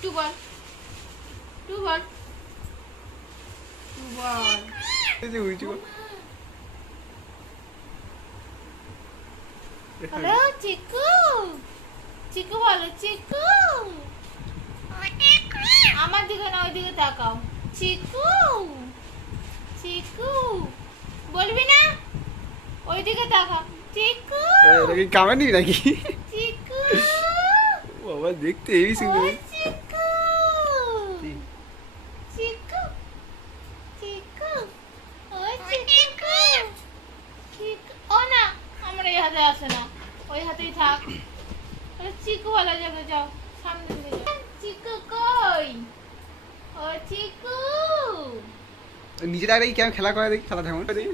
two বল two বল two বল এই যে উইচু hello চিকু চিকু বলো চিকু আমার দিকে না ওই দিকে তাকাও চিকু চিকু বলবি না ওই দিকে তাকাও চিকু এটা কি কামানি নাকি চিকু বাবা দেখতে এই ও সুন্দর চিকু চিকু চিকু ও চিকু চিকু ও না আমার এই হাতে আসে না ওই হাতেই থাক চিকু वाला জায়গা যাও সামনে দিকে যাও চিকু কই ও চিকু নিজেরা কেমন খেলা করে দেখি খেলা কেমন দেখি